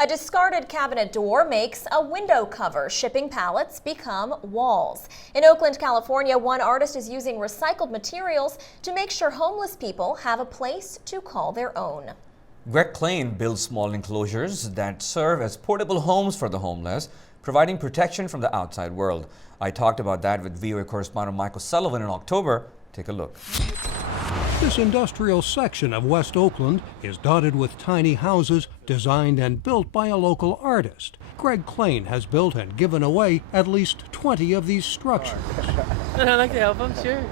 A discarded cabinet door makes a window cover. Shipping pallets become walls. In Oakland, California, one artist is using recycled materials to make sure homeless people have a place to call their own. Greg Klein builds small enclosures that serve as portable homes for the homeless, providing protection from the outside world. I talked about that with VOA correspondent Michael Sullivan in October. Take a look. This industrial section of West Oakland is dotted with tiny houses designed and built by a local artist. Greg Klein has built and given away at least 20 of these structures. I like to help them, sure.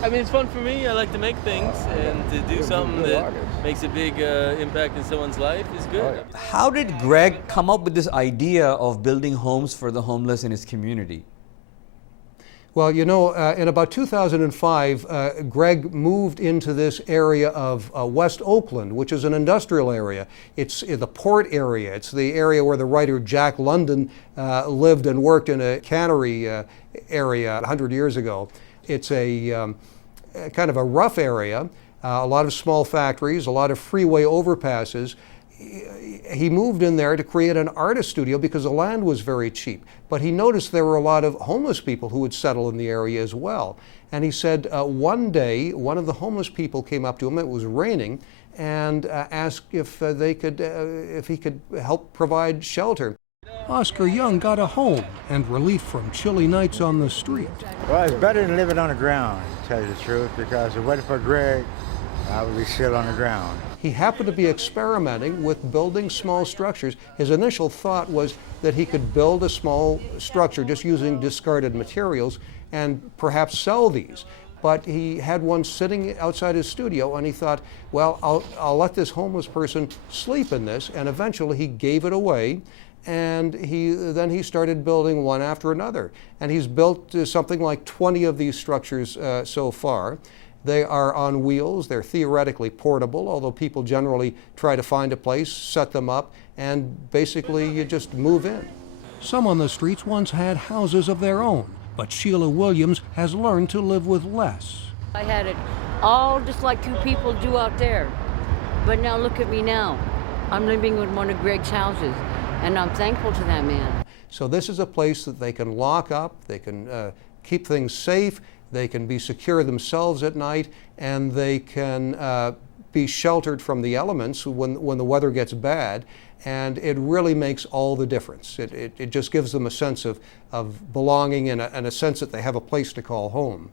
I mean, it's fun for me. I like to make things, and to do something that makes a big impact in someone's life is good. How did Greg come up with this idea of building homes for the homeless in his community? Well, you know, in about 2005, Greg moved into this area of West Oakland, which is an industrial area. It's the port area. It's the area where the writer Jack London lived and worked in a cannery area 100 years ago. It's a kind of a rough area, a lot of small factories, a lot of freeway overpasses. He moved in there to create an artist studio because the land was very cheap. But he noticed there were a lot of homeless people who would settle in the area as well. And he said one day, one of the homeless people came up to him, it was raining, and asked if he could help provide shelter. Oscar Young got a home and relief from chilly nights on the street. Well, it's better than living on the ground, to tell you the truth, because if it wasn't for Greg, I would be still on the ground. He happened to be experimenting with building small structures. His initial thought was that he could build a small structure just using discarded materials and perhaps sell these. But he had one sitting outside his studio, and he thought, well, I'll let this homeless person sleep in this, and eventually he gave it away. And then he started building one after another. And he's built something like 20 of these structures so far. They are on wheels. They're theoretically portable, although people generally try to find a place, set them up, and basically you just move in. Some on the streets once had houses of their own, but Sheila Williams has learned to live with less. I had it all just like you people do out there. But now look at me now. I'm living in one of Greg's houses, and I'm thankful to that man. So this is a place that they can lock up, they can keep things safe, they can be secure themselves at night, and they can be sheltered from the elements when the weather gets bad. And it really makes all the difference. It just gives them a sense of belonging and a sense that they have a place to call home.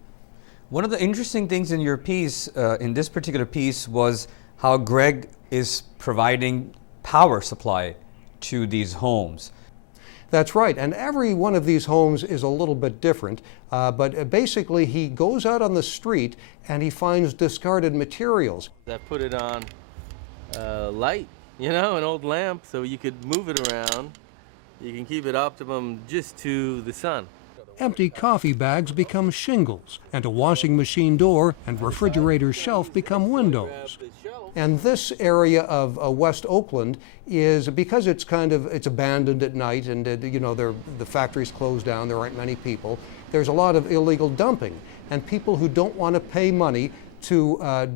One of the interesting things in your piece, in this particular piece, was how Greg is providing power supply to these homes. That's right, and every one of these homes is a little bit different, but basically he goes out on the street and he finds discarded materials. I put it on light, you know, an old lamp, so you could move it around. You can keep it optimum just to the sun. Empty coffee bags become shingles, and a washing machine door and refrigerator shelf become windows. And this area of West Oakland is, because it's abandoned at night, and you know, the factories closed down, there aren't many people, there's a lot of illegal dumping. And people who don't want to pay money to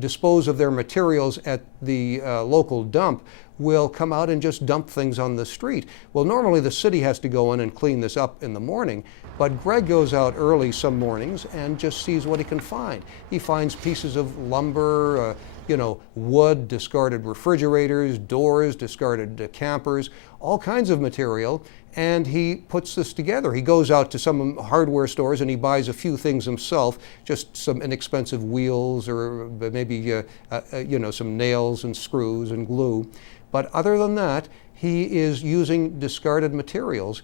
dispose of their materials at the local dump will come out and just dump things on the street. Well, normally the city has to go in and clean this up in the morning, but Greg goes out early some mornings and just sees what he can find. He finds pieces of lumber, you know, wood, discarded refrigerators, doors, discarded campers, all kinds of material, and he puts this together. He goes out to some hardware stores and he buys a few things himself, just some inexpensive wheels or maybe you know, some nails and screws and glue. But other than that, he is using discarded materials.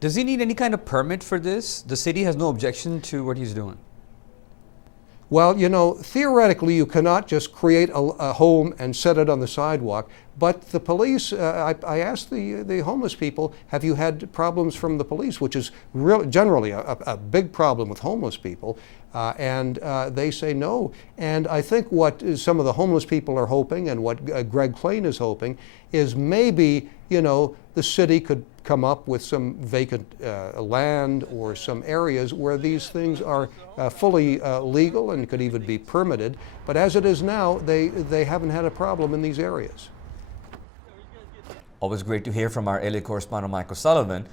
Does he need any kind of permit for this? The city has no objection to what he's doing. Well, you know, theoretically you cannot just create a home and set it on the sidewalk, but the police, I asked the homeless people, have you had problems from the police, which is generally a big problem with homeless people, and they say no. And I think what some of the homeless people are hoping, and what Greg Klein is hoping, is maybe, you know, the city could come up with some vacant land or some areas where these things are fully legal and could even be permitted. But as it is now, they haven't had a problem in these areas. Always great to hear from our LA correspondent Michael Sullivan.